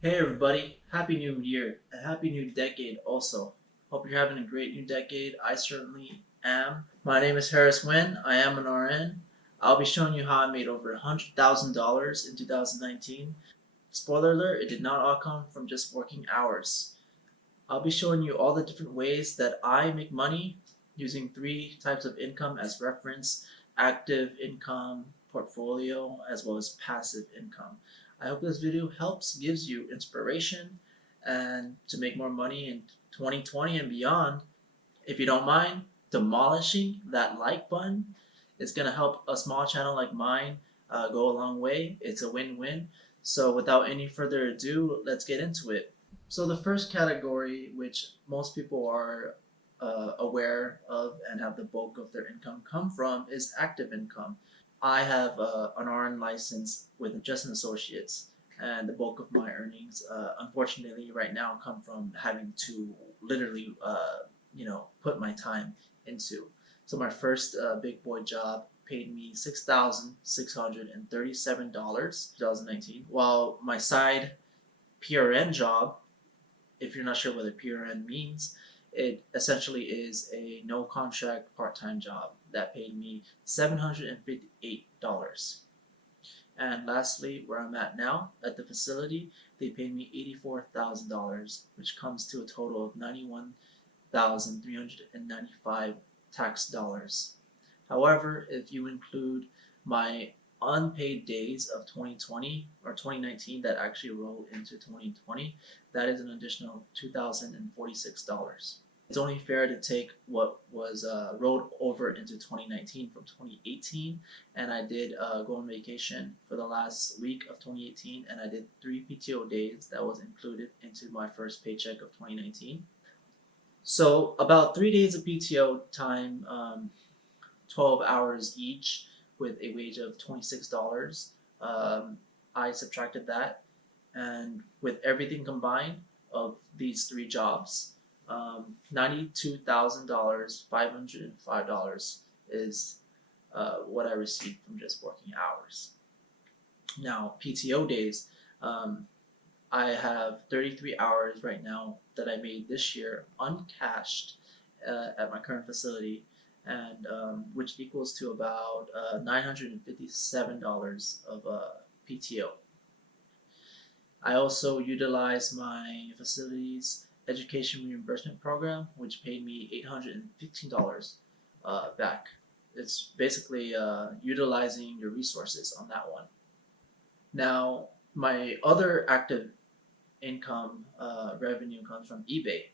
Hey everybody, Happy New Year and Happy New Decade also. Hope you're having a great new decade. I certainly am. My name is Harris Nguyen. I am an RN. I'll be showing you how I made over $100,000 in 2019. Spoiler alert, it did not all come from just working hours. I'll be showing you all the different ways that I make money using three types of income as reference: active income, portfolio, as well as passive income. I hope this video gives you inspiration and to make more money in 2020 and beyond. If you don't mind demolishing that like button, it's going to help a small channel like mine go a long way. It's a win-win. So without any further ado, let's get into it. So the first category, which most people are aware of and have the bulk of their income come from, is active income. I have an RN license with just an associate's, and the bulk of my earnings, unfortunately, right now come from having to literally, put my time into. So my first big boy job paid me $6,637 2019, while my side PRN job, if you're not sure what a PRN means, it essentially is a no contract part time job that paid me $758. And lastly, where I'm at now at the facility, they paid me $84,000, which comes to a total of 91,395 tax dollars. However, if you include my unpaid days of 2020 or 2019 that actually rolled into 2020, that is an additional $2,046. It's only fair to take what was rolled over into 2019 from 2018, and I did go on vacation for the last week of 2018, and I did 3 PTO days that was included into my first paycheck of 2019. So about 3 days of PTO time, 12 hours each with a wage of $26. I subtracted that, and with everything combined of these three jobs, $92,000, $505 is what I received from just working hours. Now, PTO days, I have 33 hours right now that I made this year uncashed at my current facility, and which equals to about $957 of PTO. I also utilized my facility's education reimbursement program, which paid me $815 back. It's basically utilizing your resources on that one. Now, my other active income revenue comes from eBay.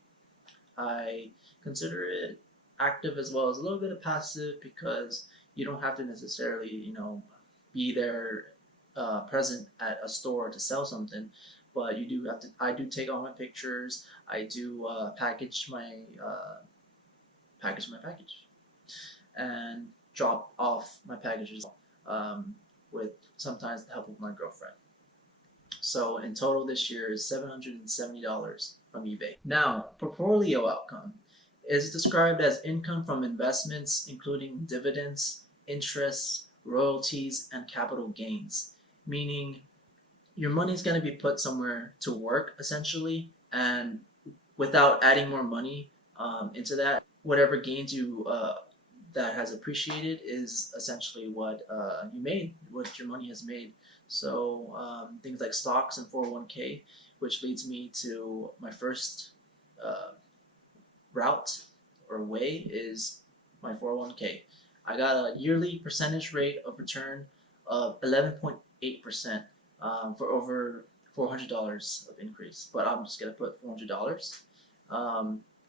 I consider it active as well as a little bit of passive because you don't have to necessarily, be there present at a store to sell something, but you do have to. I do take all my pictures. I do package my package, and drop off my packages with sometimes the help of my girlfriend. So in total this year is $770 from eBay. Now, portfolio outcome is described as income from investments including dividends, interests, royalties, and capital gains, meaning your money is going to be put somewhere to work essentially, and without adding more money into that, whatever gains you that has appreciated is essentially what you made, what your money has made. So things like stocks and 401k, which leads me to my first uh, route or way is my 401k. I got a yearly percentage rate of return of 11.8% for over $400 of increase, but I'm just gonna put $400.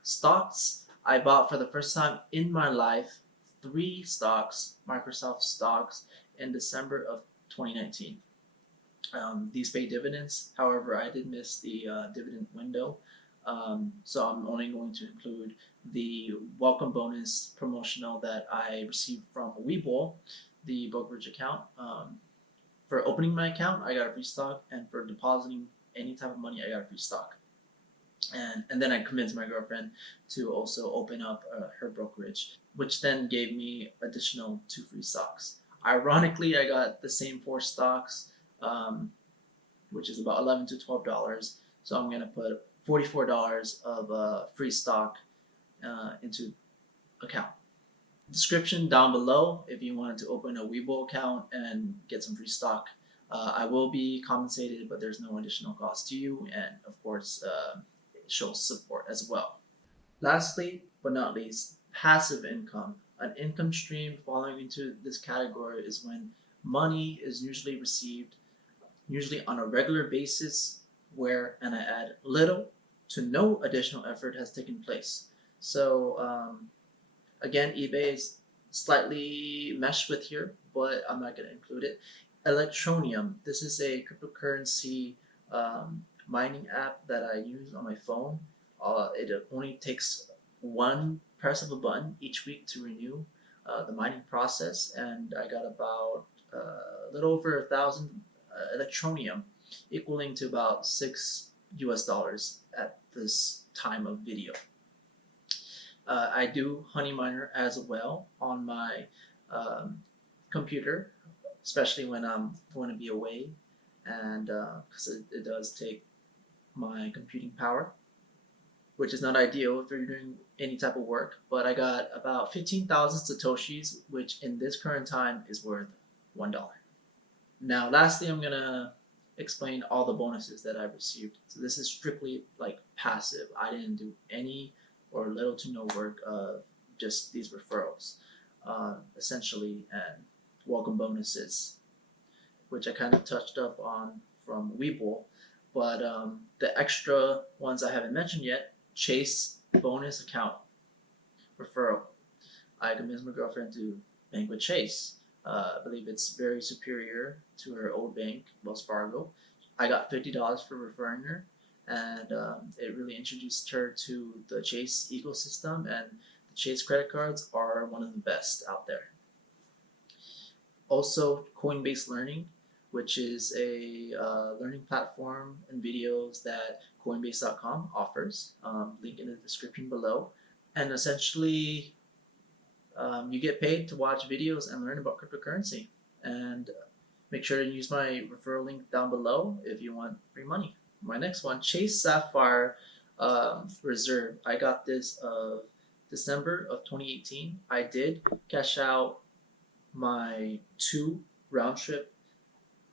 Stocks, I bought for the first time in my life three stocks, Microsoft stocks, in December of 2019. These pay dividends. However, I did miss the dividend window, so I'm only going to include the welcome bonus promotional that I received from Webull, the brokerage account. For opening my account, I got a free stock, and for depositing any type of money, I got a free stock. And then I convinced my girlfriend to also open up her brokerage, which then gave me additional 2 free stocks. Ironically, I got the same 4 stocks. Um, which is about $11 to $12. So I'm gonna put $44 of free stock into account. Description down below if you wanted to open a Webull account and get some free stock. I will be compensated, but there's no additional cost to you, and of course, it shows support as well. Lastly, but not least, passive income. An income stream falling into this category is when money is usually received, usually on a regular basis, where, and I add, little to no additional effort has taken place. So again, eBay is slightly meshed with here, but I'm not going to include it. Electroneum. This is a cryptocurrency mining app that I use on my phone. It only takes one press of a button each week to renew the mining process, and I got about a little over 1,000 electroneum, equaling to about $6 at this time of video. I do Honey Miner as well on my computer, especially when I'm going to be away, and because it does take my computing power, which is not ideal if you're doing any type of work. But I got about 15,000 Satoshis, which in this current time is worth $1. Now, lastly, I'm gonna explain all the bonuses that I've received. So this is strictly like passive. I didn't do any or little to no work of just these referrals, essentially, and welcome bonuses, which I kind of touched up on from Webull. But the extra ones I haven't mentioned yet, Chase bonus account referral. I convinced my girlfriend to bank with Chase. I believe it's very superior to her old bank, Wells Fargo. I got $50 for referring her, and it really introduced her to the Chase ecosystem, and the Chase credit cards are one of the best out there. Also, Coinbase Learning, which is a learning platform and videos that Coinbase.com offers. Link in the description below. And essentially, you get paid to watch videos and learn about cryptocurrency. And make sure to use my referral link down below if you want free money. My next one, Chase Sapphire Reserve. I got this December of 2018. I did cash out my 2 round trip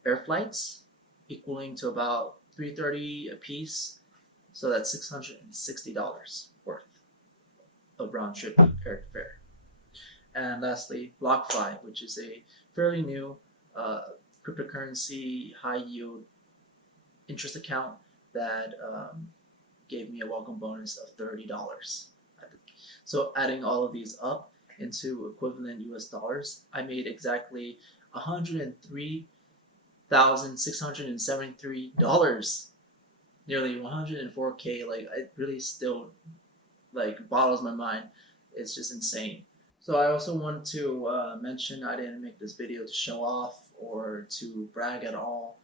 air flights, equaling to about $330 a piece. So that's $660 worth of round trip airfare. And lastly, BlockFi, which is a fairly new cryptocurrency high yield interest account that gave me a welcome bonus of $30. So adding all of these up into equivalent US dollars, I made exactly $103,673, nearly 104K. Like, it really still like boggles my mind. It's just insane. So I also want to mention I didn't make this video to show off or to brag at all.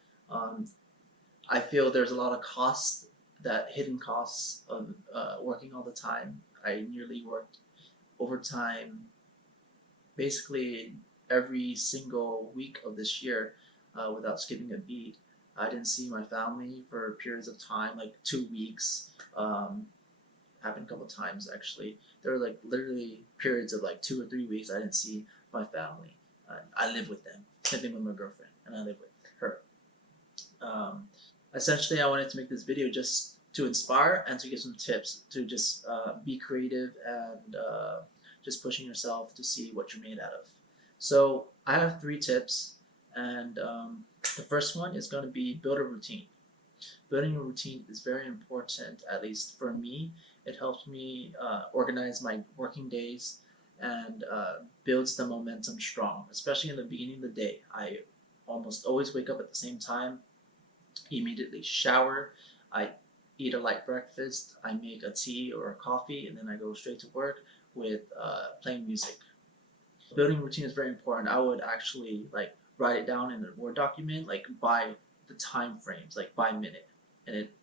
I feel there's a lot of costs, that hidden costs of working all the time. I nearly worked overtime basically every single week of this year without skipping a beat. I didn't see my family for periods of time, like 2 weeks. Happened a couple of times actually. There were like literally periods of like 2 or 3 weeks I didn't see my family. I live with them, living with my girlfriend, and I live with her. Essentially, I wanted to make this video just to inspire and to give some tips to just be creative and just pushing yourself to see what you're made out of. So I have 3 tips, and the first one is going to be build a routine. Building a routine is very important, at least for me. It helps me organize my working days and builds the momentum strong, especially in the beginning of the day. I almost always wake up at the same time, immediately shower, I eat a light breakfast, I make a tea or a coffee, and then I go straight to work with playing music. Building routine is very important. I would actually like write it down in a Word document, like by the time frames, like by minute, and it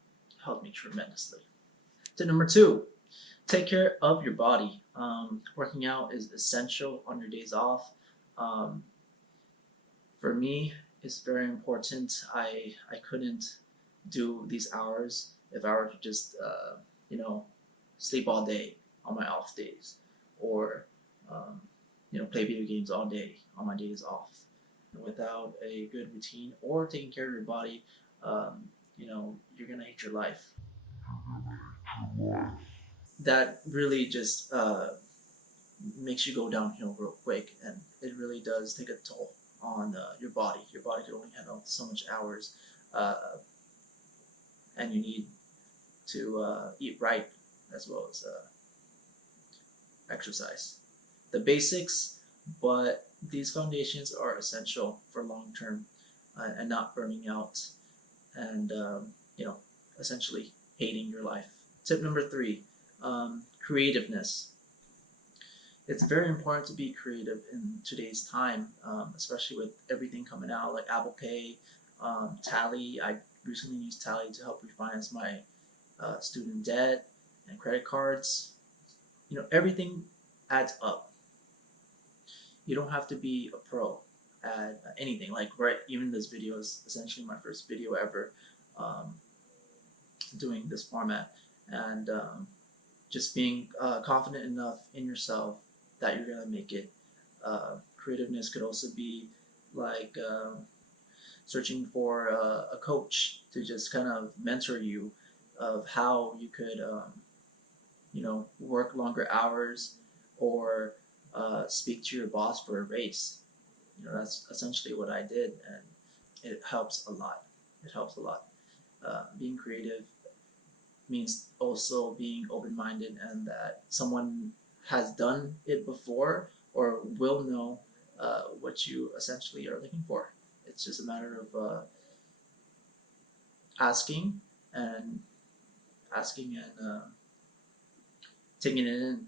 helped me tremendously. Tip number 2, take care of your body. Working out is essential on your days off. For me, is very important. I couldn't do these hours if I were to just you know sleep all day on my off days, or um, play video games all day on my days off. Without a good routine or taking care of your body, you're gonna hate your life. That really just makes you go downhill real quick, and it really does take a toll on your body. Your body can only handle so much hours, uh, and you need to eat right as well as exercise. The basics, but these foundations are essential for long term and not burning out and essentially hating your life. Tip number 3, creativeness. It's very important to be creative in today's time, especially with everything coming out like Apple Pay, Tally. I recently used Tally to help refinance my student debt and credit cards. Everything adds up. You don't have to be a pro at anything. Like, right, even this video is essentially my first video ever um, doing this format, and just being confident enough in yourself that you're gonna make it. Creativeness could also be like searching for a coach to just kind of mentor you of how you could work longer hours, or speak to your boss for a raise. That's essentially what I did, and it helps a lot. It helps a lot. Being creative means also being open-minded, and that someone has done it before or will know what you essentially are looking for. It's just a matter of asking and taking it in,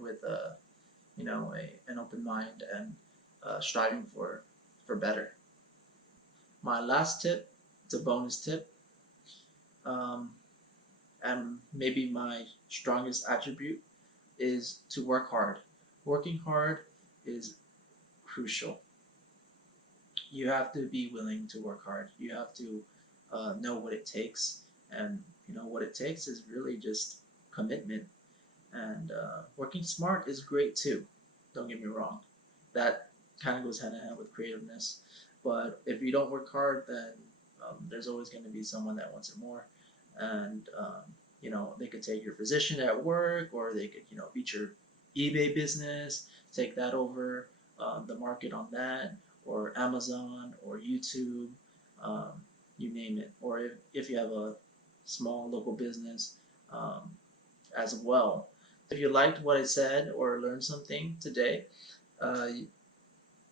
with an open mind, and striving for better. My last tip, it's a bonus tip, um, and maybe my strongest attribute, is to work hard. Working hard is crucial. You have to be willing to work hard. You have to know what it takes, and what it takes is really just commitment. And working smart is great too. Don't get me wrong. That kind of goes hand in hand with creativeness. But if you don't work hard, then there's always going to be someone that wants it more, and they could take your position at work, or they could beat your eBay business, take that over, the market on that, or Amazon, or YouTube, um, you name it. Or if you have a small local business um, as well. If you liked what I said or learned something today, uh,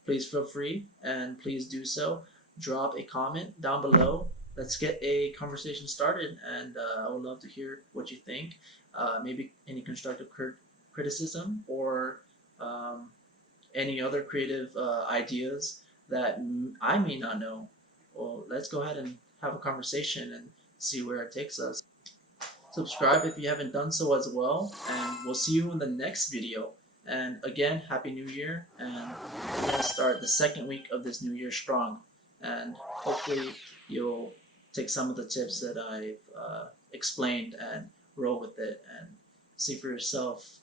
please feel free, and please do so. Drop a comment down below. Let's get a conversation started, and I would love to hear what you think. Maybe any constructive criticism, or um, any other creative ideas that I may not know. Well, let's go ahead and have a conversation and see where it takes us. Subscribe if you haven't done so as well, and we'll see you in the next video. And again, Happy New Year, and we're going to start the second week of this new year strong. And hopefully you'll take some of the tips that I've explained and roll with it, and see for yourself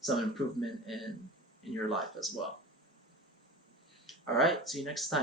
some improvement in your life as well. All right, see you next time.